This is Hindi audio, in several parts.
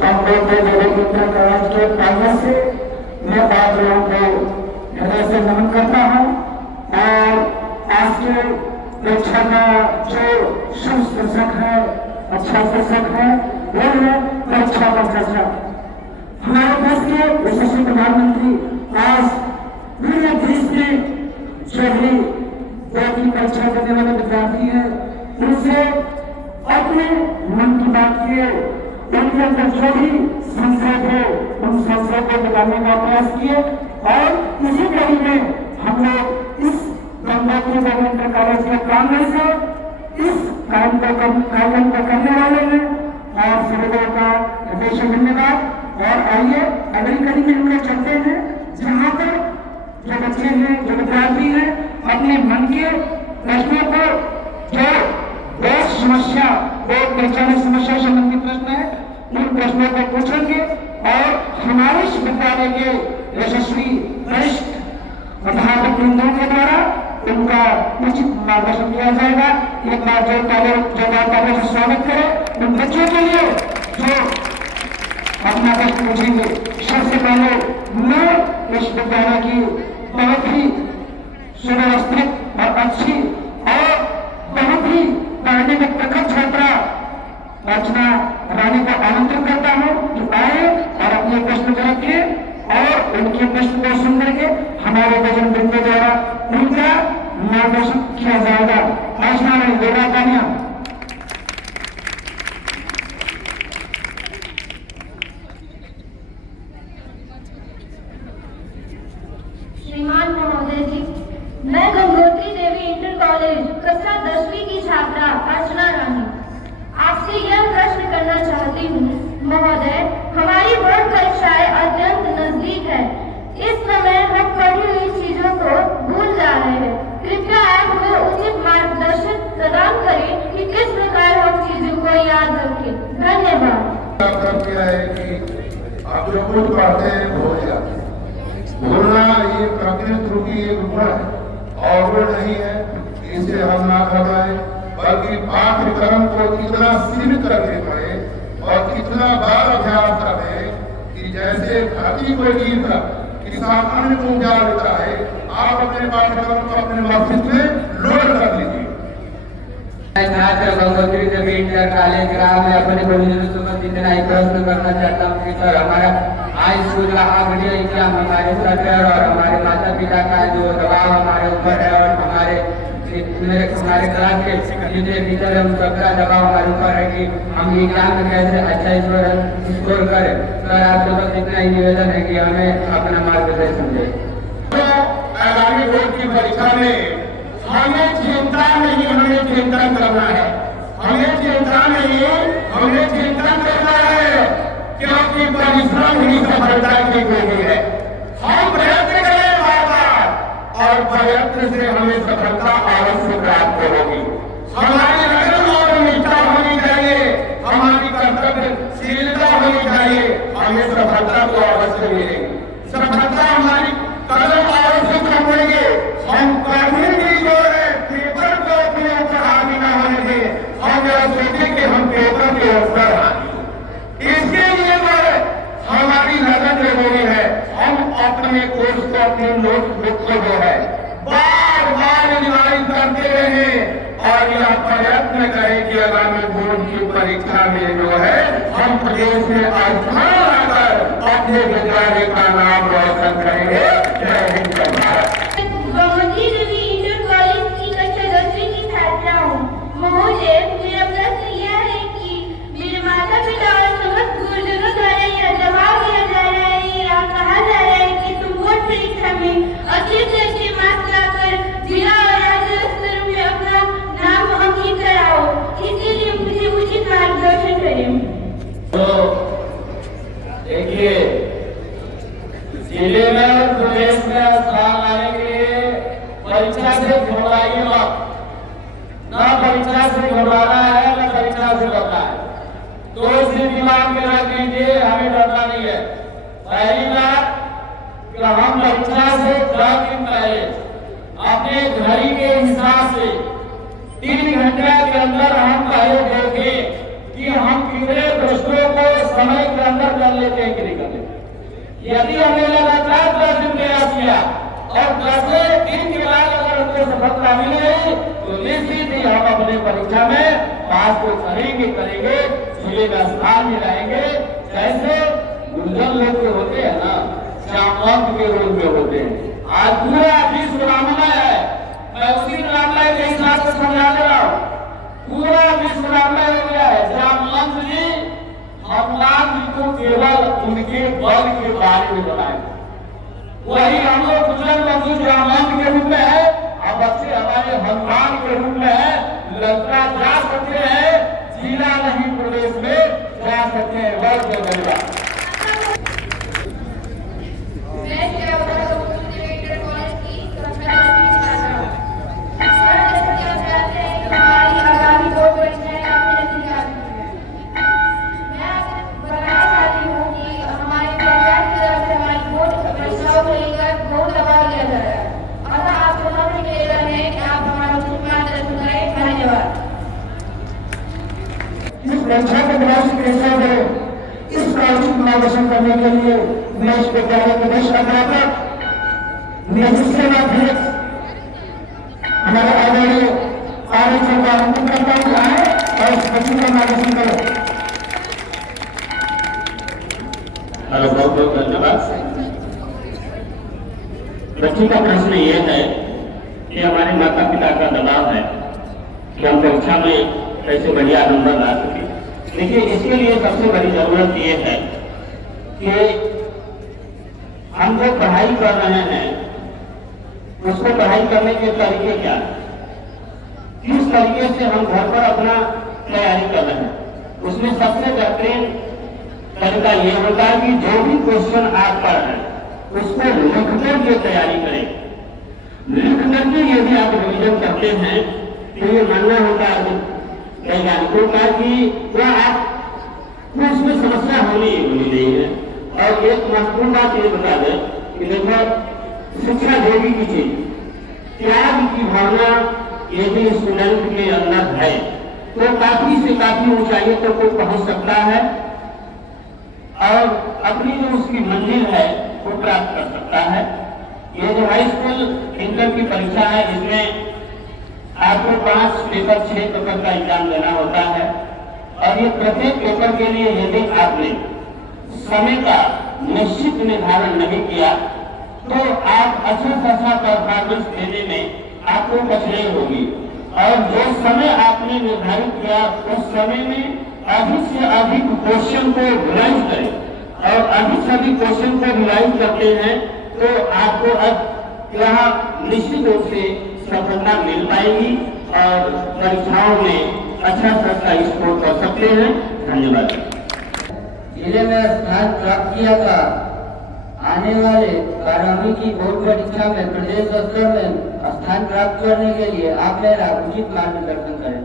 हम लोग के पालना से मैं आप लोगों को हृदय से नमन करता हूँ और आज के परीक्षा का जो शुभ शीर्षक है, अच्छा शीर्षक है, वो है परीक्षा पर चर्चा। हमारे देश के यशस्वी प्रधानमंत्री आज पूरे देश में जो भी बोर्ड की परीक्षा देने वाले विद्यार्थी है उनसे अपने मन की बात किए, उनके अंदर जो भी संशय हो उन संशय को निकालने का प्रयास किए और इसी कड़ी में हम लोग इस गंगापुर गवर्नमेंट कॉलेज के प्रांगण से इस कार्यक्रम को करने वाले हैं और सभी लोगों का हृदय से धन्यवाद। और आइए अगली कड़ी में हम लोग चलते हैं जहाँ पर जो बच्चे हैं, जो विद्यार्थी हैं, अपने मन के प्रश्नों को जो देश समस्या और वैचारिक समस्या संबंधी प्रश्न है उन प्रश्नों को पूछेंगे और हमारे इस विद्यालय के यशस्वी वरिष्ठ अध्यापक वृंदों के द्वारा उनका उचित मार्गदर्शन किया जाएगा। एक बार जो तालियों से स्वागत करें उन बच्चों के लिए जो अपना प्रश्न पूछेंगे। सबसे पहले मैं इस विद्यालय की बहुत ही सुव्यवस्थित और अच्छी और बहुत ही पढ़ने में प्रखर छात्रा अर्चना रानी को आमंत्रित करता हूँ कि आए और अपने प्रश्न रखें और उनके प्रश्न को सुन करके हमारे भजन वृंद द्वारा उनका मार्गदर्शन किया जाएगा। अर्चना रानी देगा तालियां। श्रीमान महोदय जी, मैं गंगोत्री देवी इंटर कॉलेज कक्षा 10वीं की छात्रा अर्चना रानी आपसे यह प्रश्न करना चाहती हूँ। महोदय, हमारी बोर्ड परीक्षाएं अत्यंत नजदीक है। इस समय हम पढ़ी हुई चीजों को भूल जा रहे हैं। कृपया आप हमें उचित मार्गदर्शन प्रदान करें कि किस प्रकार हम चीजों को याद रखें। धन्यवाद। आप जो कुछ पढ़ते हैं भूल जाते हैं। भूलना ये प्रकृति रूपी एक गुण है और गुण नहीं है, इसे हम ना घबराएं, बल्कि पाठ्यक्रम को इतना सीमित करके पढ़े और इतना बार अभ्यास करें कि जैसे धरती को नींव किसान अन्न को उजाड़ लेता है, आप अपने पाठ्यक्रम को अपने मस्तिष्क में लोड कर लीजिए। छात्र गंगोत्री देवी इंटर कॉलेज ग्राम में अपने गुरुजनों को जितना ही प्रश्न करना चाहता हूँ कि सर हमारा हाई स्कूल का वीडियो एग्जाम हमारे सर और हमारे माता पिता का जो दबाव हमारे ऊपर है और हमारे क्लास के जितने टीचर है उन सबका दबाव हमारे ऊपर है कि हम एग्जाम में कैसे अच्छा स्कोर करें। सर आपके पास इतना ही निवेदन है कि हमें अपना मार्गदर्शन दें। आगामी बोर्ड की परीक्षा में हमें चिंता नहीं, हमें चिंतन करना है। हमें चिंता नहीं, हमें चिंतन करना है, क्योंकि परिश्रम ही सफलता की कुंजी है। हम प्रयत्न करें बार-बार और प्रयत्न से हमें सफलता अवश्य प्राप्त होगी। हमारी लगन और निष्ठा होनी चाहिए, हमारी कर्तव्यशीलता होनी चाहिए, हमें सफलता तो अवश्य मिलेगी। सफलता हमारी कदम अवश्य करेंगे। हम कभी भी जो है पेपर को अपने ऊपर हावी न होने दें। हम यह सोचें कि हम पेपर के ऊपर हावी, इसके लिए हमारी लगन जरूरी है। हम अपने कोर्स को, अपने नोटबुक को जो है बार बार रिवाइज करते रहें और यह प्रयत्न करें कि आगामी बोर्ड की परीक्षा में जो है हम प्रदेश में स्थान लाकर अपने विद्यालय का नाम रोशन करेंगे। जय हिंद, जय भारत। गंगोत्री देवी इंटर कॉलेज की कक्षा 10वीं की छात्रा हूँ। महोदय, मेरा प्रश्न यह है कि मेरे माता पिता और समस्त गुरुजनों द्वारा यह दबाव दिया जा रहा है या कहा जा रहा है कि तुम बोर्ड परीक्षा में अच्छे से अच्छे मार्क्स लाकर जिला और राज्य स्तर में अपना नाम अंकित कराओ। इसके लिए मुझे उचित मार्गदर्शन करें। तो देखिए, जिले में प्रदेश में स्थान लाने के लिए परीक्षा से घबराइए मत। न परीक्षा से घबराना है, न परीक्षा से डरना है। तो इसे दिमाग में रख लीजिए, हमें डरना नहीं है। पहली बात कि हम परीक्षा से 10 दिन पहले अपने घड़ी के हिसाब से 3 घंटे के अंदर हम पहले देखें कि हम कितने प्रश्नों को समय के अंदर कर लेते हैं कि नहीं कर लेते। यदि हमने लगातार 10 दिन प्रयास किया और 10वें दिन के बाद अगर हमको सफलता मिले तो निश्चित ही हम अपने परीक्षा में पास तो करेंगे जिले में स्थान में रहेंगे। जैसे गुर्जर लोग जो होते हैं ना, श्यामवंत के रूप में होते हैं। आज पूरा विश्व राममय है, मैं उसी राममय के हिसाब से समझा दे रहा हूँ। पूरा विश्व राममय हो गया है। श्यामवंत जी हनुमान जी को केवल उनके बल के बारे में बनाए, वही हम लोग गुजर बंधु श्यामवंत के रूप में है। अब बच्चे हमारे हनुमान के रूप में है। लंका जा सकते हैं, जिला नहीं प्रदेश में जा सकते हैं। वर्ग के धन्यवाद। परीक्षा के निवासी परीक्षा में इस प्रायोजित मार्गदर्शन करने के लिए मैं इस विद्यालय के वरिष्ठ अध्यापक अध्यक्ष हमारे आदरणीय आर्य सर का आमंत्रण करता हूँ आए और इस बच्ची का मार्गदर्शन करें। हेलो, बहुत बहुत धन्यवाद। बच्ची का प्रश्न ये है कि हमारे माता पिता का दबाव है कि हम परीक्षा में कैसे बढ़िया नंबर ला सके। देखिए, इसके लिए सबसे बड़ी जरूरत ये है कि हम जो पढ़ाई कर रहे हैं उसको पढ़ाई करने के तरीके क्या है, किस तरीके से हम घर पर अपना तैयारी कर रहे हैं। उसमें सबसे बेहतरीन तरीका ये होता है कि जो भी क्वेश्चन आप पढ़ रहे हैं उसको लिख करके तैयारी करें। लिख करके यदि आप रिविजन करते हैं तो ये मानना होता है वैज्ञानिकों का कि वह आपको उसमें समस्या होनी नहीं है। और एक महत्वपूर्ण बात ये बता दें कि देखो, शिक्षा देवी की चीज त्याग की भावना यदि स्टूडेंट के अंदर है तो काफी से काफी ऊंचाई तक को पहुंच सकता है और अपनी जो उसकी मंजिल है वो प्राप्त कर सकता है। ये जो हाई स्कूल इंटर की परीक्षा है, इसमें आपको 5 पेपर 6 पेपर का एग्जाम देना होता है और ये प्रत्येक पेपर के लिए यदि आपने समय का निश्चित निर्धारण नहीं किया तो आप अच्छा खासा परफॉर्मेंस देने में आपको कठिनाई होगी। और जो समय आपने निर्धारित किया उस समय में अधिक से अधिक क्वेश्चन को रिवाइज करें और अधिक से अधिक क्वेश्चन को रिवाइज करते हैं तो आपको अब यहाँ निश्चित रूप से सफलता मिल पाएगी और परीक्षाओं में अच्छा खासा स्कोर कर सकते हैं। धन्यवाद। जिले में स्थान प्राप्त किया था। आने वाले 12वीं की बोर्ड परीक्षा में प्रदेश स्तर में स्थान प्राप्त करने के लिए आप मेरा उचित मार्गदर्शन करें।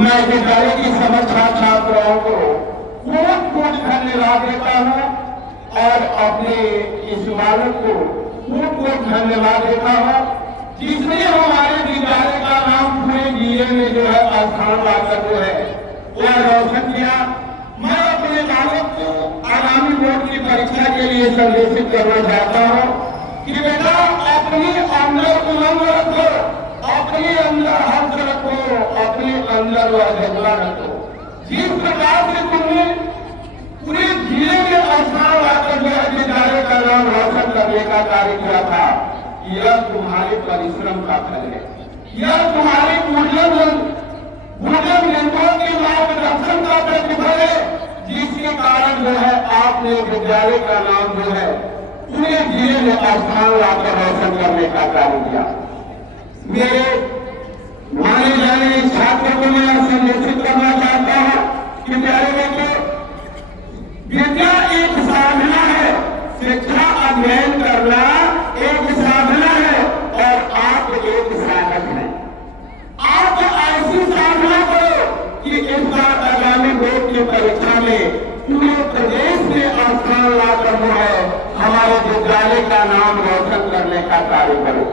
मैं विद्यालय की समस्त छात्राओं को बहुत धन्यवाद देता हूँ और अपने इस बालक को बहुत धन्यवाद देता हूँ जिसने हमारे विद्यालय का नाम पूरे जिले में जो है स्थान लाकर जो है वह रोशन किया। मैं अपने बालक को आगामी बोर्ड की परीक्षा के लिए संदेशित करना चाहता हूँ कि बेटा अपने अंदर उमंग रखो, अपने अंदर हर्ष रखो, अपने अंदर वह जज्बा रखो। जिस प्रकार से तुमने पूरे जिले में स्थान लाकर जो है विद्यालय का नाम रोशन करने का कार्य किया था, यह तुम्हारे परिश्रम का फल है। यह तुम्हारे पूर्वजों के मार्गदर्शन का प्रतिफल है जिसके कारण जो है आपने विद्यालय का नाम जो है पूरे जिले में स्थान लाकर रोशन करने का कार्य किया। मेरे माने जाने छात्रों को मैं संदेशित करना चाहता हूँ कि प्यारे बच्चों, विद्या एक साधना है, शिक्षा अध्ययन करना एक साधना है और आप एक साधक हैं। आप ऐसी साधना करो कि इस बार आगामी बोर्ड की परीक्षा में पूरे प्रदेश में स्थान लाकर जो है हमारे विद्यालय का नाम रोशन करने का कार्य करो।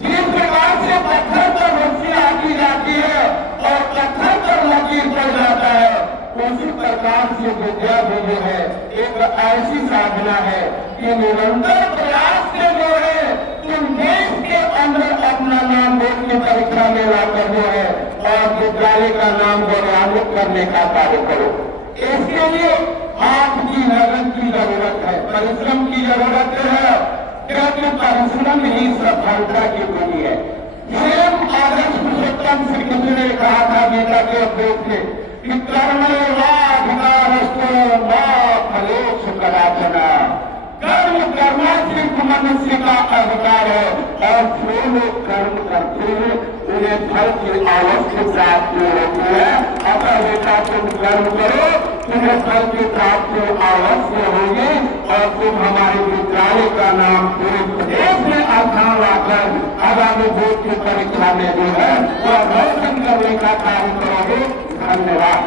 जिस प्रकार से पत्थर पर बच्ची आती जाती है और पत्थर पर लकीर पड़ जाता है। उसी प्रकार से विद्या भी जो है एक ऐसी साधना है कि निरंतर प्रयास से जो है तुम देश के अंदर अपना नाम बोर्ड की परीक्षा में लाकर जो है और विद्यालय का नाम गौरवान्वित करने का कार्य करो। इसके लिए आपकी लगन की जरूरत है, परिश्रम की जरूरत है, क्योंकि परिश्रम ही सफलता की कुंजी है। स्वयं आदर्श पुरुषोत्तम श्री कृष्ण ने कहा था गीता के उपदेश में कि कर्मयोगाधिकारस्तु मा फलेषु कदाचन, कर्म करना सिर्फ मनुष्य का अधिकार है और जो लोग कर्म करते हैं उन्हें फल की अवश्य प्राप्ति होती है। अतः बेटा तुम कर्म करो, तुम्हें फल की प्राप्ति अवश्य होगी और तुम हमारे विद्यालय का नाम पूरे प्रदेश में स्थान लाकर आगामी बोर्ड की परीक्षा में जो है वह रोशन करने का कार्य करोगे। धन्यवाद।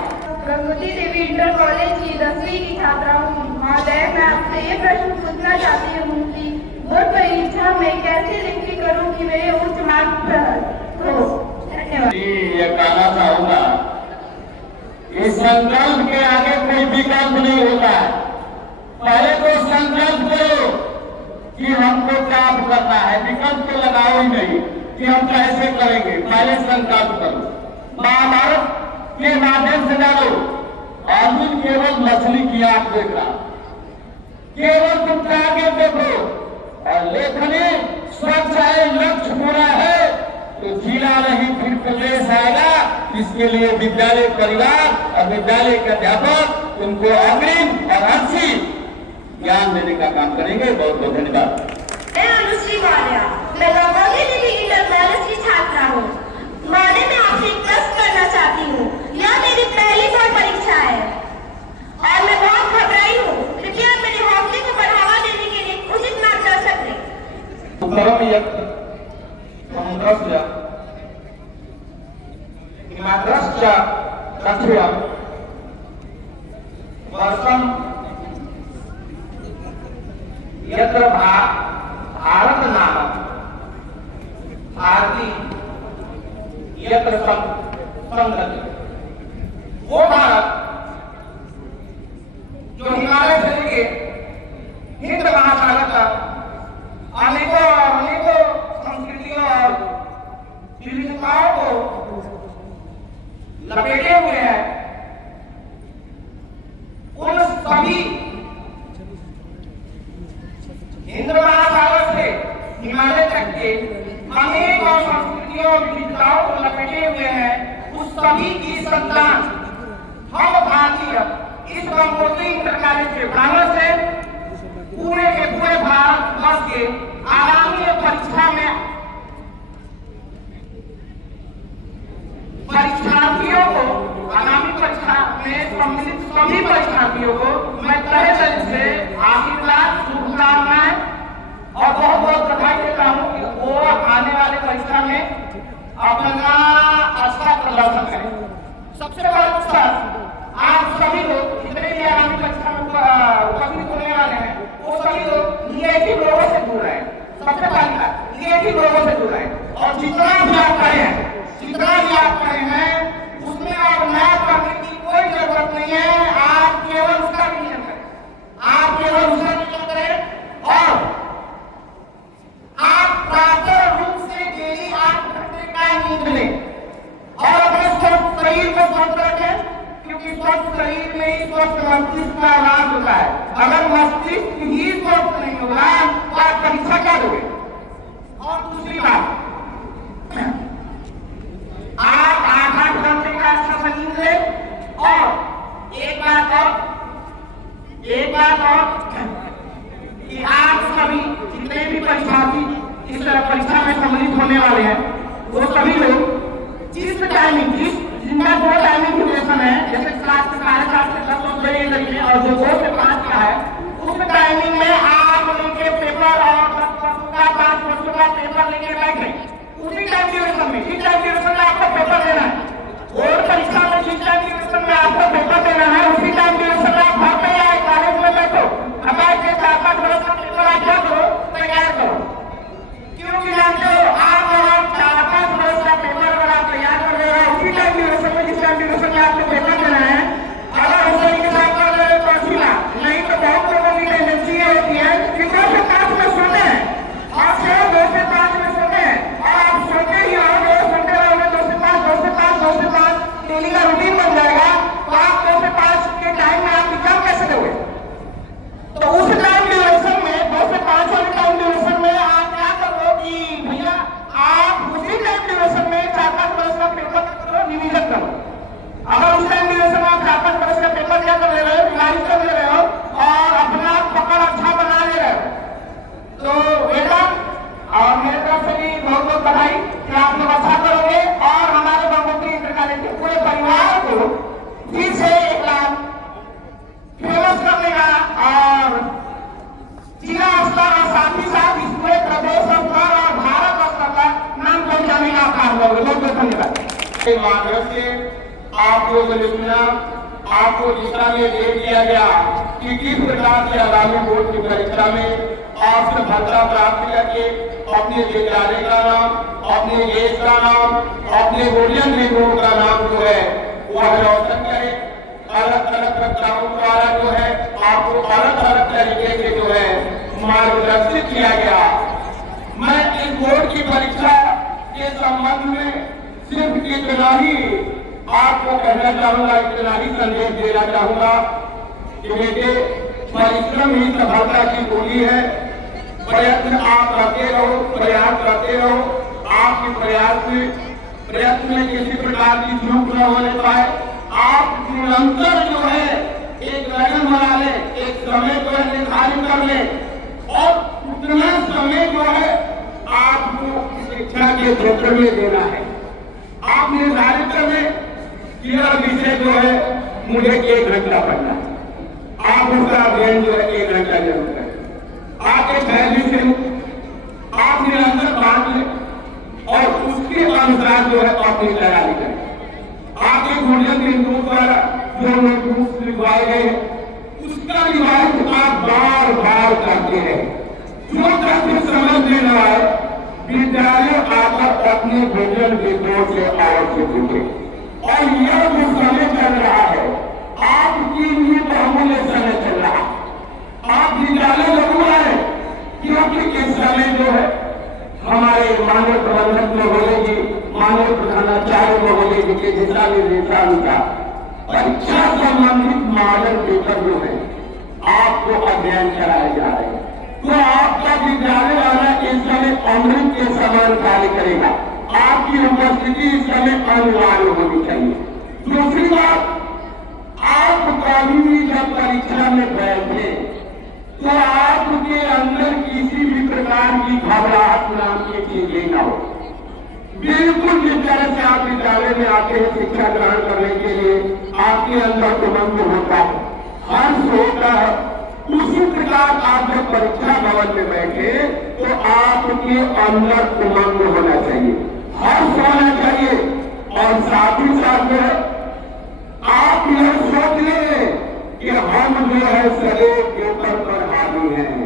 गंगोत्री देवी इंटर कॉलेज की 10वीं की छात्रा हूँ। महोदय, मैं आपसे ये प्रश्न पूछना चाहती हूँ कि बोर्ड परीक्षा में कैसे लिखी करूँ कि मेरे उच्च मार्क प्राप्त हो। धन्यवाद। ये कहना चाहूंगा, इस संकल्प के आगे कोई विकल्प नहीं होता। पहले तो संकल्प करो कि हमको क्या करना है, विकल्प तो लगाओ ही नहीं कि हम कैसे करेंगे। पहले संकल्प करो। महाभारत के माध्यम से डालो, अर्जुन केवल मछली की आंख देख रहा, केवल तुम आगे देखो और लेखनी स्वच्छ है, लक्ष्य पूरा है तो जिला नहीं फिर प्रदेश आएगा। इसके लिए विद्यालय परिवार और विद्यालय के अध्यापक तुमको अग्रिम और अच्छी ज्ञान देने का काम करेंगे। बहुत बहुत धन्यवाद। मैं अनुश्री वालिया, मैं गंगोत्री देवी इंटर कॉलेज की छात्रा हूँ। महोदय, मैं आपसे एक प्रश्न करना चाहती हूँ। यह मेरी पहली बोर्ड परीक्षा है और मैं बहुत घबराई हूँ। कृपया मेरे हौसले को बढ़ावा देने के लिए उचित मार्गदर्शन दें। उत्तरम यत् समुद्रस्य हिमाद्रश्च दक्षिणं वर्षं यत्र भारत नाम भारती यत्र संगति, वो भारत जो हिमालय से लेके हिंद महासागर तक अनेकों संस्कृतियों और विविधताओं को लपेटे हुए हैं, उन सभी हिंद महासागर से हिमालय तक के अनेक और संस्कृतियों और विविधताओं को लपेटे हुए हैं, उस सभी की संतान हम भारतीय इस गंगोत्री इंटर कॉलेज के प्रांगण से पूरे के पूरे भारत वर्ष के आगामी परीक्षार्थियों को, आगामी परीक्षा में सम्मिलित सभी परीक्षार्थियों को मैं तहे दिल से आशीर्वाद, शुभकामनाएं और बहुत बहुत बधाई देता हूँ कि वो आने वाले परीक्षा में अपना अच्छा प्रदर्शन करें। सबसे बड़ा उत्साह आप सभी लोग जितने भी आगामी परीक्षा में उपस्थित होने वाले हैं वो सभी लोग निगेटिव लोगों से दूर रहे। सबसे पहली बात, निगेटिव लोगों से दूर रहे और जितना भी आप पढ़े हैं उसमें आप नया पढ़ने की कोई जरूरत नहीं है। आप केवल उसका रिवीजन करें, आप केवल उसका रिवीजन करें और आप प्रॉपर रूप से डेली 8 घंटे का नींद लें और अपने स्वस्थ शरीर को स्वस्थ रखें, क्योंकि स्वस्थ शरीर में ही स्वस्थ मस्तिष्क का आवाज होता है। अगर मस्तिष्क ही स्वस्थ नहीं होगा तो आप परीक्षा क्या दोगे। और दूसरी बात, आप 8 घंटे का अच्छा सा नींद लें और एक बात और कि आप सभी जितने भी परीक्षार्थी इस परीक्षा में सम्मिलित होने वाले हैं वो सभी लोग जिस टाइमिंग जिनका दो टाइमिंग ड्यूरेशन है, जैसे क्लास के 7:30 से 10 बजे लगे और जो 2 से 5 का है, उस टाइमिंग में आप उनके पेपर और का माध्यम से आप लोगों ने सुना, आपको दिशा निर्देश दिया गया कि किस प्रकार से आगामी बोर्ड की परीक्षा में आप सफलता प्राप्त करके अपने विद्यालय का नाम, अपने देश का नाम, अपने गुरुजन मित्रों का नाम जो है वह रोशन करे। अलग अलग कक्षाओं द्वारा जो है आपको अलग अलग तरीके से जो है मार्गदर्शित किया गया। मैं इस बोर्ड की परीक्षा के संबंध में सिर्फ इतना ही आपको कहना चाहूंगा, इतना ही संदेश देना चाहूंगा कि बेटे परिश्रम ही सफलता की कुंजी है। प्रयत्न आप करते रहो, प्रयास करते रहो। आपके प्रयत्न में किसी प्रकार की चूक न होने पाए। आप निरंतर जो है एक लगन बना ले, एक समय को निर्धारित कर ले और उतना समय जो है आपको शिक्षा के क्षेत्र में देना है। आप निर्धारित कर ले कि यह विषय जो है मुझे 1 घंटा पढ़ना है, आप उसका अध्ययन जो है 1 घंटा जरूर करें। आप एक शैली से आप निरंतर बांट लें और उसके अनुसार जो है अपनी तैयारी करें। आपके गुरुजन बिंदुओं द्वारा जो नोटबुक लिखवाए गए उसका रिवाइज आप बार बार करते हैं। जो तथ्य समझ लेना है विद्यालय आकर अपने गुरुजन बिंदुओं से अवश्य पूछे। और यह जो समय चल रहा है आपके लिए बहुमूल्य समय चल रहा है। आप विद्यालय जरूर आए क्योंकि इस समय जो है हमारे माननीय प्रबंधक महोदय जी, माननीय प्रधानाचार्य महोदय जी के दिशा निर्देशानुसार परीक्षा संबंधित मॉडल पेपर जो है आपको अध्ययन कराए जा रहे हैं। तो आपका विद्यालय आना इस समय अमृत के समान कार्य करेगा। आपकी उपस्थिति इस समय अनिवार्य होनी चाहिए। दूसरी बात, आप कभी भी जब परीक्षा में बैठे तो आपके अंदर किसी भी प्रकार की घबराहट नाम की चीजें न हो। बिल्कुल जिस तरह से आप विद्यालय में आते हैं शिक्षा ग्रहण करने के लिए आपके अंदर उमंग होता है, हर्ष होता है, उसी प्रकार आप जब परीक्षा भवन में बैठे तो आपके अंदर उमंग होना चाहिए, हर्ष होना चाहिए। और साथ ही साथ आप यह सोच लें कि हम जो है सदैव पेपर पर हावी हैं,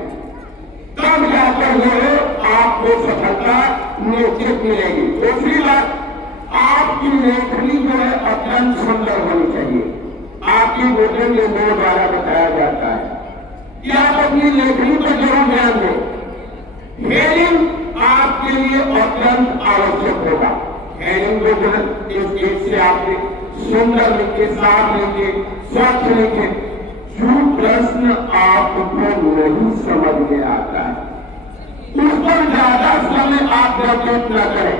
तब जाकर जो है आपको सफलता निश्चित मिलेगी। दूसरी बात, आपकी लेखनी जो है अत्यंत सुंदर होनी चाहिए। आपकी गुरुजन बिंदुओं द्वारा बताया जाता है कि आप अपनी लेखनी पर जरूर ध्यान दें। हेडिंग आपके लिए अत्यंत आवश्यक होगा। हेडिंग जो है इससे आपने सुंदर लिखे, साफ लिखे, स्वच्छ लिखे। जो प्रश्न आपको नहीं समझ में आता है उस पर ज्यादा समय आप व्यतीत न करें।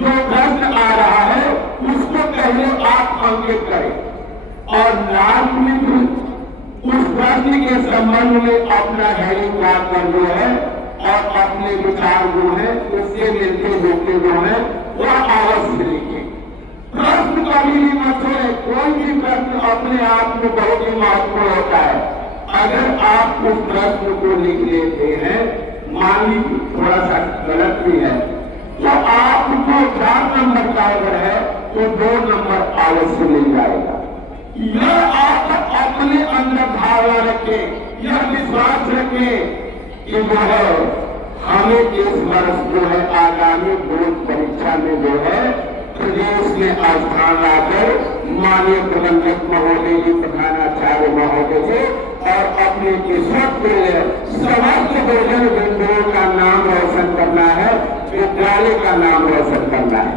जो प्रश्न आ रहा है उसको पहले आप अंकित करें और लास्ट में उस प्रश्न के संबंध में अपना हेडिंग कर जो है और अपने विचार जो है उससे मिलते जुलते जो है वह अवश्य लिखें। प्रश्न कभी भी मत छोड़े। कोई भी प्रश्न अपने आप में बहुत ही महत्वपूर्ण होता है। अगर आप उस प्रश्न को लिख लेते हैं, मान लीजिए थोड़ा सा गलत भी है, तो आपको 4 नंबर का अगर है तो 2 नंबर अवश्य मिल जाएगा। यह आप अपने अंदर भावना रखें, यह विश्वास रखें कि जो है हमें इस वर्ष जो है आगामी बोर्ड परीक्षा में जो है प्रदेश में स्थान लाकर माननीय प्रबंधक महोदय जी, प्रधानाचार्य महोदय जी और अपने समस्त गुरुजन बिंदुओं का नाम रोशन करना है, विद्यालय का नाम रोशन करना है।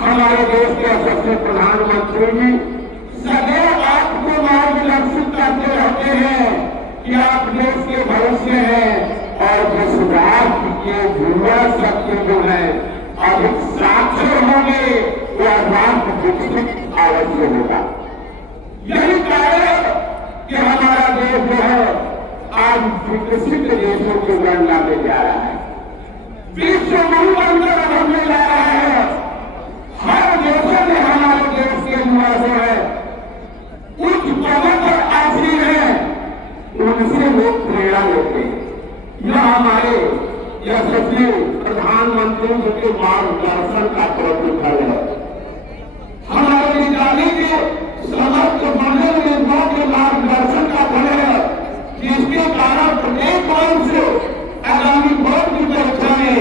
हमारे देश के यशस्वी प्रधानमंत्री जी सदैव आपको मार्गदर्शित करते रहते हैं कि आप देश के भविष्य हैं और जिस राष्ट्र के युवा शक्ति जो है अधिक साक्षर होंगे वह राष्ट्र विकसित अवश्य होगा। यही कारण कि हमारा देश जो है आज विकसित देशों की गणना में जा रहा है, विश्व गुरु बनकर बनने जा रहा है। हर देशों में हमारे देश के युवा जो है उच्च पदों पर आसीन है, उनसे लोग प्रेरणा लेते हैं। यह हमारे यशस्वी प्रधानमंत्री जी के मार्गदर्शन का प्रतिफल है। आगामी के समस्त मंडल नेताओं के मार्गदर्शन का फल है, जिसके कारण प्रत्येक वर्ष से आगामी बोर्ड की परीक्षा में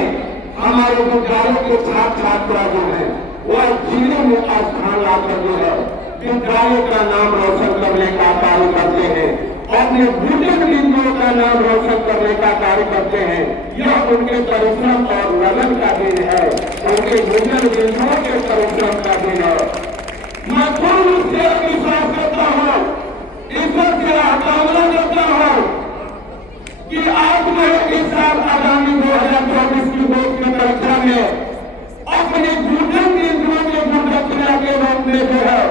हमारे विद्यालय के छात्र छात्रा जो है वह जिले में स्थान ला कर जो है विद्यालय का नाम रोशन करने का कार्य करते हैं, अपने बुजुर्ग बिंदुओं का नाम रोशन करने का कार्य करते हैं। यह उनके परिश्रम और लगन का दिन है, उनके बुजुर्ग बिंदुओं के परिश्रम का दिन है। मैं पूर्ण रूप से विश्वास करता हूँ, ईश्वर से कामना करता हूँ कि आज मैं इस साल आगामी 2024 की बोर्ड की परीक्षा में अपने बुजुर्ग बिंदुओं के गुणरचना के रूप में जो है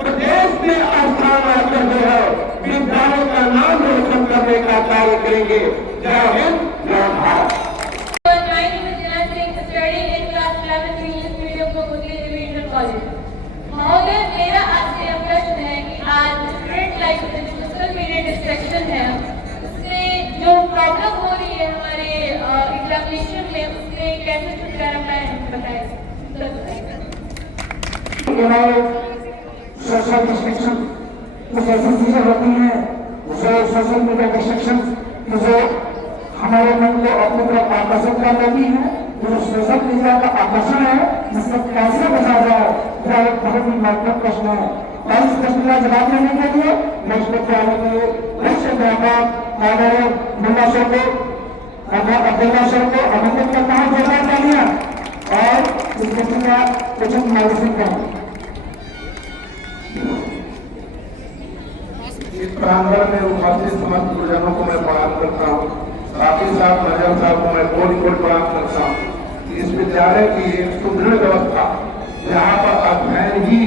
प्रदेश में स्थान आकर जो है विद्यालय का नाम रोशन करने का कार्य करेंगे। जय हिंद, जय भारत। महोदय, मेरा आपसे प्रश्न है कि आज स्टूडेंट लाइफ में जो सोशल मीडिया डिस्ट्रैक्शन है उससे जो प्रॉब्लम हो रही है हमारे एग्जामिनेशन में, उससे कैसे छुटकारा पाए बताएं। सोशल डिस्ट्रैक्शन कुछ ऐसी चीजें होती हैं जो सोशल मीडिया डिस्ट्रैक्शन जो हमारे मन को अपनी तरफ आकर्षित कर लेती है। जो सोशल मीडिया का आकर्षण है इससे कैसे बचा जाए, यह एक बहुत ही महत्वपूर्ण प्रश्न है। और इस प्रश्न का जवाब देने के लिए मैं इस विद्यालय के मुख्य अध्यापक आदरणीय मुन्ना सर को अब्दुल्ला सर को अभिनंदन करता हूँ, जोरदार तालियां, और इस प्रश्न का उचित मार्गदर्शन करें। इस प्रांगण में उपस्थित समस्त गुरुजनों को मैं प्रणाम करता हूँ, साथ ही साथ नजर साहब को मैं कोटि प्रणाम करता हूँ। इस विद्यालय की एक सुदृढ़ व्यवस्था जहाँ पर अध्ययन ही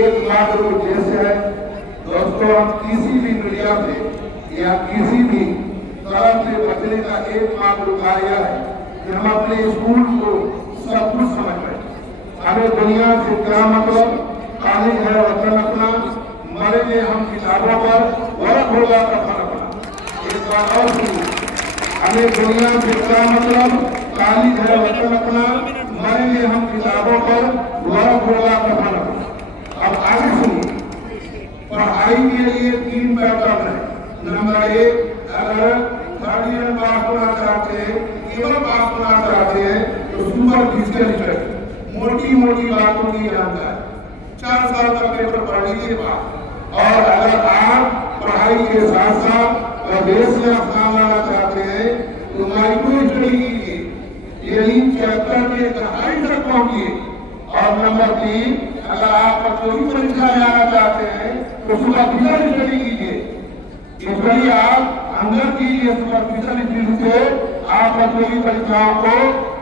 एकमात्र उद्देश्य है। दोस्तों, हम किसी भी मीडिया से या किसी भी तरह से बचने का एकमात्र उपाय यह है कि हम अपने स्कूल को सब कुछ समझ पाए। हमें दुनिया से क्या मतलब, कॉलेज है वतन अपना, मरेंगे हम किताबों पर, वर्क होगा कफन अपना। एक बार और हमें दुनिया से क्या मतलब, कॉलेज है वतन अपना, मरेंगे हम किताबों पर, वर्क होगा कफन अपना। अब आगे सुनिए, पढ़ाई के लिए 3 पैटर्न है। नंबर 1, अगर थर्ड ईयर पास होना चाहते हैं, केवल पास होना चाहते हैं तो सुपरफिशियल स्टडी, मोटी मोटी बातों की जानता है, 4 साल का पेपर पढ़ लीजिए बात। और अगर आप पढ़ाई के साथ साथ प्रदेश में स्थान लाना चाहते हैं तो माइक्रो स्टडी कीजिए, यही चैप्टर के गहराई तक पहुंचिए। और नंबर 3, अगर आप कोई परीक्षा में आना चाहते हैं तो सुपरफिशियल स्टडी कीजिए। इसलिए आप अंदर कीजिए, सुपरफिशियल स्टडी से आप कोई परीक्षाओं को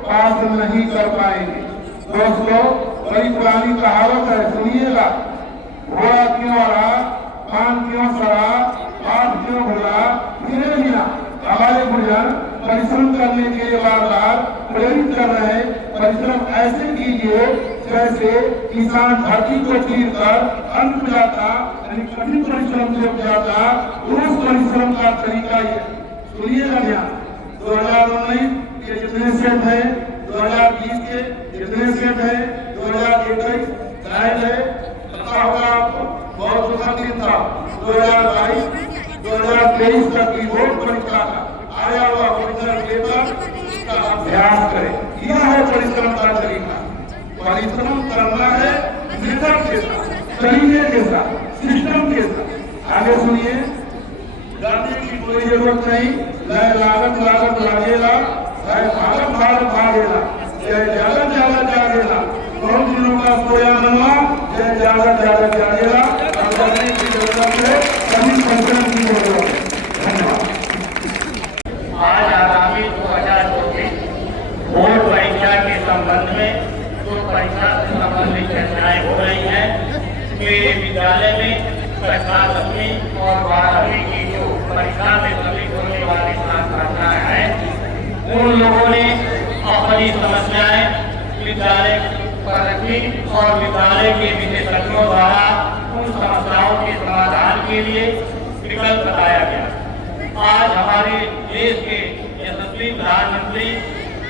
पास नहीं कर पाएंगे। दोस्तों, बड़ी पुरानी कहावत है, सुनिएगा। घोड़ा क्यों अड़ा, पान क्यों सड़ा, पाठ क्यों भुला, फिरे बिना। हमारे गुरुजन परिश्रम करने के लिए बार बार प्रेरित कर रहे हैं। परिश्रम ऐसे कीजिए जैसे किसान धरती को चीर कर अन्न जाता, यानी कठिन परिश्रम से जाता। उस परिश्रम का तरीका ये सुनिएगा ध्यान। 2019 के जितने सेट है, 2020 के जितने सेट है, 2021 शायद है, पता होगा आपको, बहुत सुखद दिन था। 2022 2023 तक की बोर्ड परीक्षा का आया हुआ परीक्षा पेपर का अभ्यास करें। यह है परिश्रम का तरीका। परिश्रम करना है मेथड के साथ, तरीके के साथ, सिस्टम के साथ। आगे सुनिए, डरने की कोई जरूरत नहीं। न लागत लागेगा, न भागत भागेगा, जय ज्यादा जागेगा। बहुत दिनों का सोया मनवा, जय ज्यादा जागेगा। और डरने की जरूरत है, कभी परिश्रम की जरूरत है। धन्यवाद। आज आगामी 2024 बोर्ड परीक्षा के संबंध में जो परीक्षा से संबंधित चर्चाएं हो रही हैं, मेरे विद्यालय में कक्षा 10वीं और 12वीं की जो परीक्षा में सम्मिलित होने वाली छात्र छात्राएं हैं, उन लोगों ने अपनी समस्याएं विद्यालय पर रखी और विद्यालय के विशेषज्ञों द्वारा उन समस्याओं के समाधान के लिए विकल्प बताया गया। आज हमारे देश के यशस्वी प्रधानमंत्री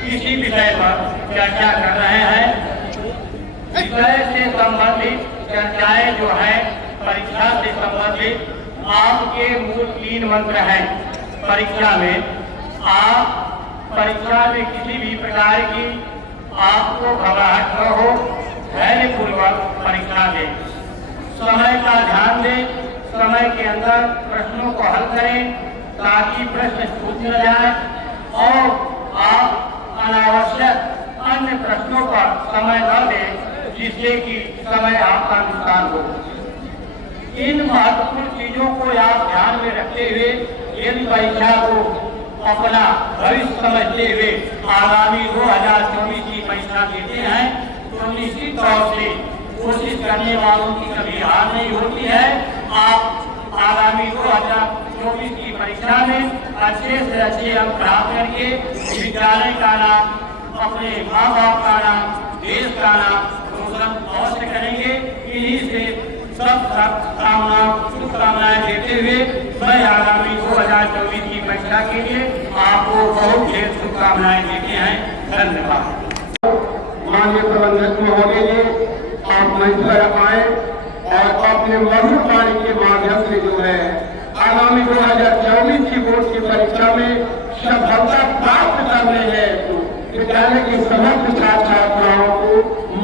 इसी विषय पर चर्चा कर रहे हैं। विषय से संबंधित चर्चाएं जो है परीक्षा से संबंधित आपके मूल 3 मंत्र हैं। परीक्षा में आप परीक्षा में किसी भी प्रकार की आपको घबराहट न हो, धैर्यपूर्वक परीक्षा दें, समय का ध्यान दें, समय के अंदर प्रश्नों को हल करें ताकि प्रश्न छूट न जाए और आप अनावश्यक अन्य प्रश्नों पर समय न दें जिससे कि समय आपका नुकसान हो। इन महत्वपूर्ण चीजों को आप ध्यान में रखते हुए यदि परीक्षा को अपना भविष्य समझते हुए आगामी 2024 की परीक्षा देते हैं तो निश्चित तौर से कोशिश करने वालों की कभी हार नहीं होती है। आप आगामी 2024 की परीक्षा में अच्छे से अच्छे अंक प्राप्त करके विद्यालय का नाम, अपने माँ बाप का नाम, देश का नाम रोशन अवश्य करेंगे। इन्हीं से सब शुभकामनाएं देते हुए मैं आगामी 2024 की परीक्षा के लिए आपको बहुत ढेर शुभकामनाएं देते हैं। धन्यवाद। माननीय प्रबंधक महोदय जी, आप मंच पर आए और अपने मधुर वाणी के माध्यम से जो है आगामी 2024 की बोर्ड की परीक्षा में सफलता प्राप्त करने हेतु विद्यालय की समस्त छात्र छात्राओं को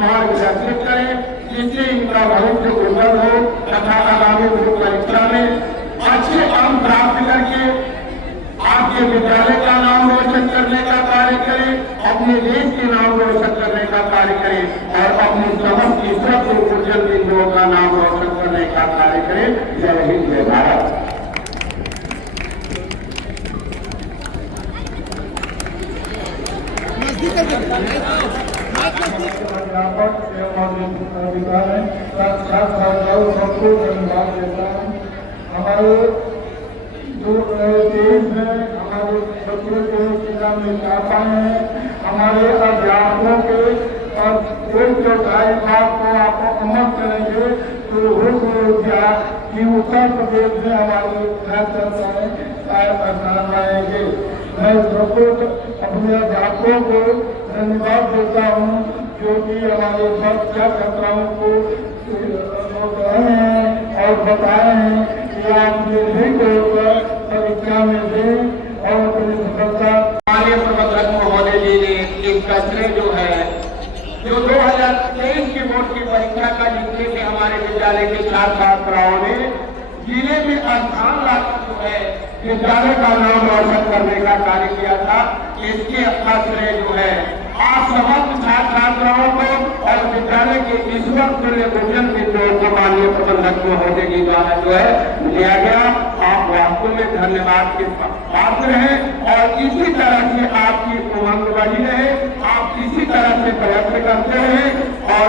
मार्गदर्शित करें जिससे इनका भविष्य उज्जवल हो तथा आगामी बोर्ड परीक्षा में अच्छे अंक प्राप्त करके आपके विद्यालय का नाम रोशन करने का कार्य करें, अपने देश के नाम रोशन करने का कार्य करें और अपने समस्त सबसे उज्जवल बिंदुओं का नाम रोशन करने का कार्य करें। जय हिंद, जय भारत। हमारे जो देश में हमारे बच्चों के जिला में जा पाए हैं, हमारे अध्यापकों के और 1/2 बात को आप अमल करेंगे तो हो गया कि उत्तर प्रदेश में हमारे चर्चाएं शायद आसान आएंगे। मैं सबको अपने अध्यापकों को धन्यवाद देता हूँ जो कि हमारे छात्राओं को और बताए हैं कि आप निर्भीक होकर परीक्षा में दें और अपनी सफलता। माननीय प्रबंधक महोदय जी ने एक फैसले जो है जो 2023 की बोर्ड की परीक्षा का जितने थे हमारे विद्यालय के छात्र छात्राओं ने जिले में स्थान लाकर जो है विद्यालय का नाम रोशन करने का कार्य किया था, इसके फैसले जो है आप समस्त छात्र छात्राओं को और विद्यालय के ईश्वर तुल्य भोजन बिंदुओं को माननीय प्रबंधक महोदय जी द्वारा जो है लिया गया। आप वास्तव में धन्यवाद के पात्र हैं और इसी तरह से आपकी उमंग बनी रहे, आप इसी तरह से प्रयत्न करते रहे और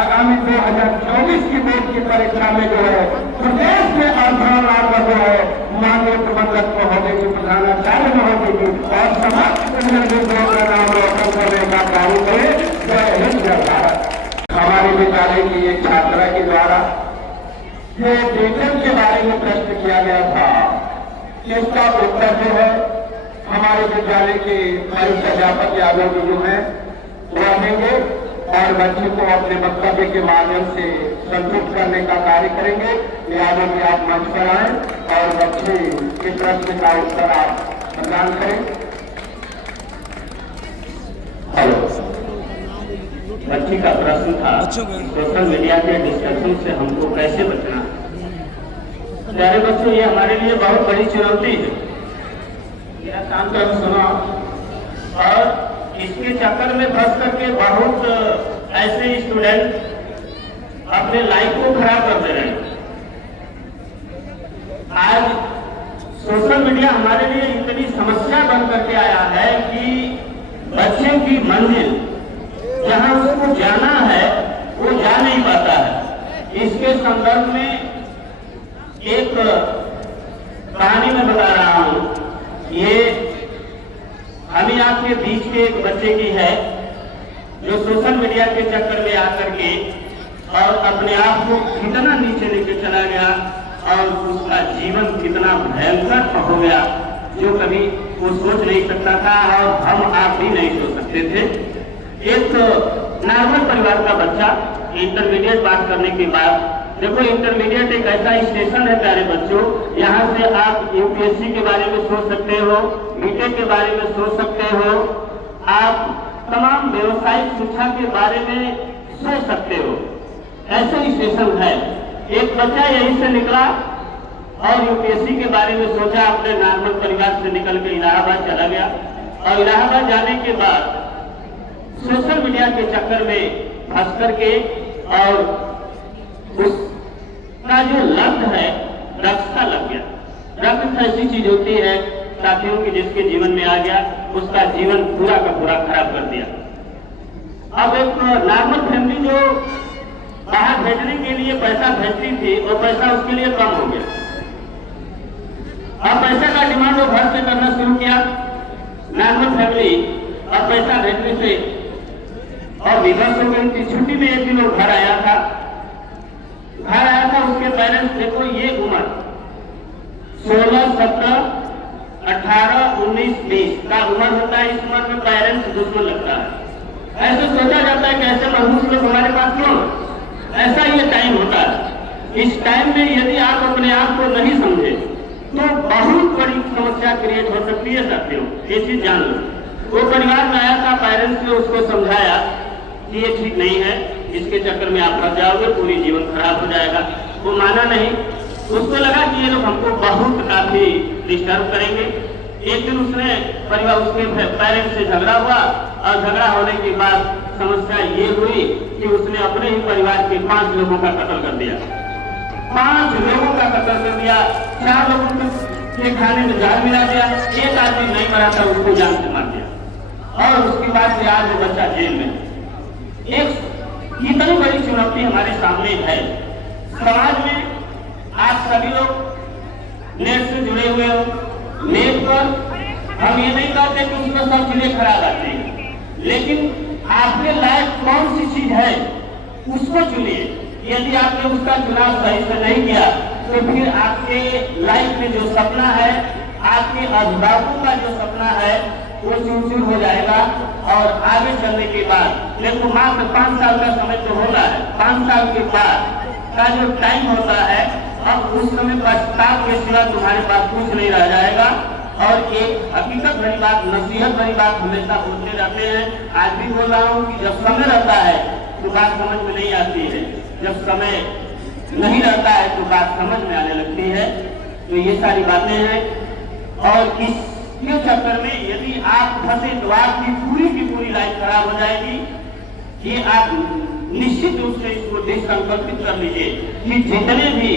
आगामी 2024 की बोर्ड की परीक्षा में जो है प्रदेश में स्थान लाकर जो है माननीय प्रबंधक महोदय जी, प्रधानाचार्य महोदय जी और समस्त बिंदुओं का नाम रोशन करने का कार्य करें। जय हिंद, जय भारत। हमारे विद्यालय की एक छात्रा के द्वारा जो वेतन के बारे में प्रश्न किया गया था, इसका उत्तर जो है हमारे विद्यालय के वरिष्ठ अध्यापक यादव जी जो है वह देंगे और बच्चे को अपने वक्तव्य के माध्यम से संतुष्ट करने का कार्य करेंगे। यादव जी आप मंच पर आए और बच्चे के प्रश्न का उत्तर आप प्रदान करें। बच्ची का प्रश्न था सोशल मीडिया के डिस्कशन से हमको कैसे बचना। प्यारे बच्चों, ये हमारे लिए बहुत बड़ी चुनौती है। मेरा काम कर सुना और इसके चक्कर में फंस करके बहुत ऐसे स्टूडेंट अपने लाइफ को खराब कर दे रहे हैं। आज सोशल मीडिया हमारे लिए इतनी समस्या बन करके आया है कि बच्चे की मंजिल जहां उसको जाना है वो जा नहीं पाता है। इसके संदर्भ में एक कहानी मैं बता रहा हूं। ये हमें आपके बीच के एक बच्चे की है जो सोशल मीडिया के चक्कर में आकर के और अपने आप को कितना नीचे लेके चला गया और उसका जीवन कितना भयंकर हो गया जो कभी वो सोच नहीं सकता था और हम आप भी नहीं सोच सकते थे। एक नॉर्मल परिवार का बच्चा इंटरमीडिएट पास करने के बाद, देखो इंटरमीडिएट एक ऐसा स्टेशन है प्यारे बच्चों, यहाँ से आप यूपीएससी के बारे में सोच सकते हो, बीटेक के बारे में सोच सकते हो, आप तमाम व्यवसायिक शिक्षा के बारे में सोच सकते हो। ऐसे स्टेशन है। एक बच्चा यहीं से निकला और यूपीएससी के बारे में सोचा, अपने नॉर्मल परिवार से निकल के इलाहाबाद चला गया और इलाहाबाद जाने के बाद सोशल मीडिया के चक्कर में फंस करके और उसका जो लत है ड्रग्स का लग गया। ड्रग्स ऐसी चीज होती है साथियों की, जिसके जीवन में आ गया उसका जीवन पूरा का पूरा खराब कर दिया। अब एक नॉर्मल फैमिली जो बाहर भेजने के लिए पैसा भेजती थी, वो पैसा उसके लिए कम हो गया। अब पैसा का डिमांड वो घर से करना शुरू किया। नॉर्मल फैमिली अब पैसा भेजने से और विवश हो गई थी। छुट्टी में एक दिन वो घर आया था। उसके पेरेंट्स, देखो ये उम्र 16, 17, 18, 19, 20 का उम्र होता है। इस उम्र में पेरेंट्स दुश्मन लगता है। ऐसे सोचा जाता है कि ऐसे मनहूस लोग हमारे पास क्यों? ऐसा ये टाइम होता है। इस टाइम में यदि आप अपने आप को नहीं समझे तो बहुत बड़ी समस्या क्रिएट हो सकती है साथियों, ये चीज जान लो। वो परिवार में आया था, पेरेंट्स ने उसको समझाया कि ये ठीक नहीं है, इसके चक्कर में आप फंस जाओगे, पूरी जीवन खराब हो जाएगा। वो माना नहीं। उसको लगा कि ये लोग हमको बहुत काफी डिस्टर्ब करेंगे। एक दिन उसने परिवार, उसके पेरेंट्स से झगड़ा हुआ और झगड़ा होने के बाद समस्या ये हुई कि उसने अपने ही परिवार के 5 लोगों का कत्ल कर दिया। 5 लोगों का कत्ल कर दिया। 4 लोगों के खाने में जान मिला दिया। एक आदमी नहीं मरा था, उसको जान से मार दिया और उसके बाद से आज वो बच्चा जेल में। एक इतनी बड़ी चुनौती हमारे सामने है। समाज में आप सभी लोग नेट से जुड़े हुए हो। नेट पर हम ये नहीं कहते कि उसमें सब चीजें खराब आती हैं, लेकिन आपके लायक कौन सी चीज है उसको चुनिए। यदि आपने उसका चुनाव सही से नहीं किया तो फिर आपके लाइफ में जो सपना है, आपके अभिभावकों का जो सपना है, वो चूर हो जाएगा। और आगे चलने के बाद देखो मात्र 5 साल का समय तो होगा है। 5 साल के बाद का जो टाइम होता है, अब उस समय पछताव के सिवा तुम्हारे पास कुछ नहीं रह जाएगा। और एक हकीकत भरी बात, नसीहत भरी बात हमेशा बोलते रहते हैं। आज भी बोल रहा हूँ कि जब समय रहता है तो बात समझ में नहीं आती है, जब समय नहीं रहता है तो बात समझ में आने लगती है। तो ये सारी बातें हैं और इसके चक्कर में यदि आप फंसे तो आपकी पूरी लाइफ खराब हो जाएगी। ये आप निश्चित रूप से इसको संकल्पित कर लीजिए कि जितने भी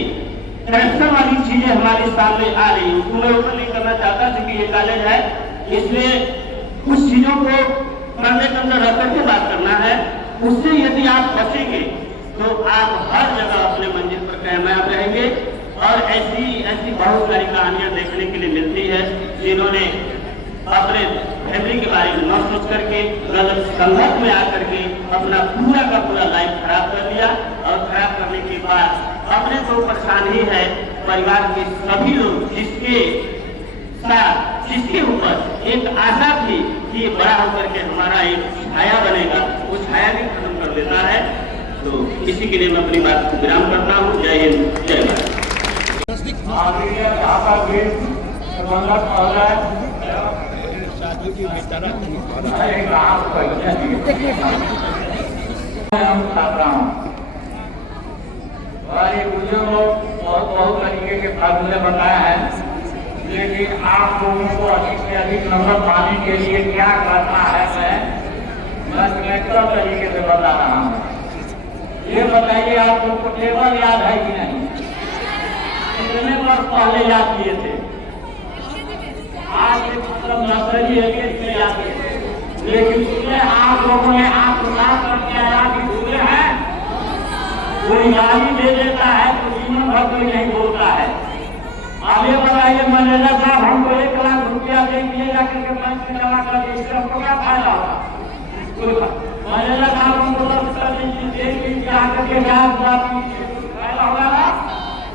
करप्शन वाली चीजें हमारे सामने आ रही है, मैं ऊपर नहीं करना चाहता क्योंकि ये कॉलेज है, इसलिए कुछ चीजों को पर्दे के अंदर रख करके बात करना है। उससे यदि आप बचेंगे तो आप हर जगह अपने मंजिल पर कामयाब रहेंगे। और ऐसी बहुत सारी कहानियां देखने के लिए मिलती है जिन्होंने अपने फैमिली के बारे में न सोच करके गलत संगत में आकर के अपना पूरा का पूरा लाइफ खराब कर लिया। और खराब करने के बाद अपने तो परेशान ही है, परिवार के सभी लोग जिसके ऊपर एक आशा थी कि बड़ा होकर के हमारा एक छाया बनेगा, वो छाया भी खत्म कर देता है। तो इसी के लिए मैं अपनी बात को विराम करता हूँ। जय हिंद, जय भारत। हमारे बुजुर्गों बहुत तरीके के फार्मूले बताया है, लेकिन आप लोगों को अधिक से अधिक नंबर पाने के लिए क्या करना है मैं प्रैक्टिकल तरीके से बता रहा हूँ। ये बताइए आप लोगों को टेबल याद है कि नहीं? कितने वर्ष पहले याद किए थे? आज मतलब नर्सरी है याद किए थे, लेकिन उसमें आप लोगों ने आत्मसात करके आया कि दूसरे हैं। कोई गाली दे देता है तो जीवन भर कोई नहीं बोलता है। अब ये बताइए मैनेजर साहब हमको 1 लाख रुपया दे दिए जाकर के बैंक में जमा कर दिए, इससे हमको क्या फायदा होगा? मैनेजर साहब हमको 10 रुपया दे दीजिए आकर के फायदा होगा ना?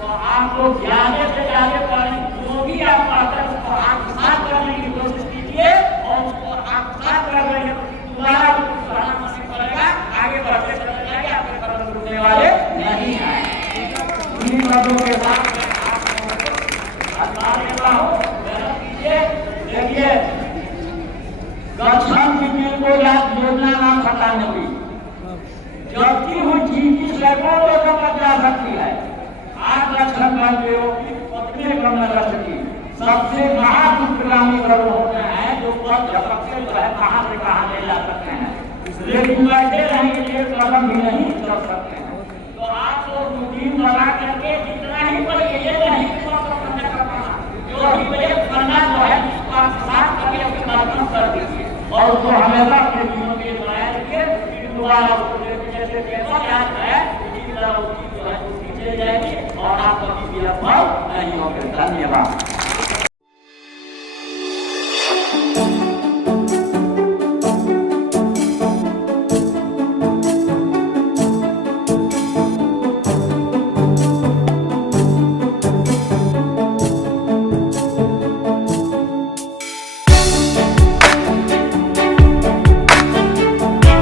तो आपको ज्यादा से ज्यादा जो भी आप पाते हैं उसको आत्मसात करने की कोशिश कीजिए और उसको आत्मसात करने के दोबारा पड़ेगा, आगे बढ़ते चले जाएंगे, आपके सताने की जबकि हुई चीज की सैकड़ों लोगों तक जा सकती है। 8 लाख लोगों की पत्नी कम न कर सकी। सबसे महादुष्कर्मी लोग होते हैं जो पद झपकते जो है कहां से कहां ले जा सकते हैं, लेकिन बैठे रहेंगे एक कदम भी नहीं चल सकते हैं। तो आप लोग रूटीन बना करके जितना ही पर ये नहीं जो विवेक करना जो है इसका साथ करके अपनी बातों कर दीजिए और उसको हमेशा अपने जीवन के बनाए रखिए। दोबारा जैसे कैसा याद है उसी तरह उसकी जो है उसकी चल जाएगी और आप कभी भी असफल नहीं होंगे। धन्यवाद।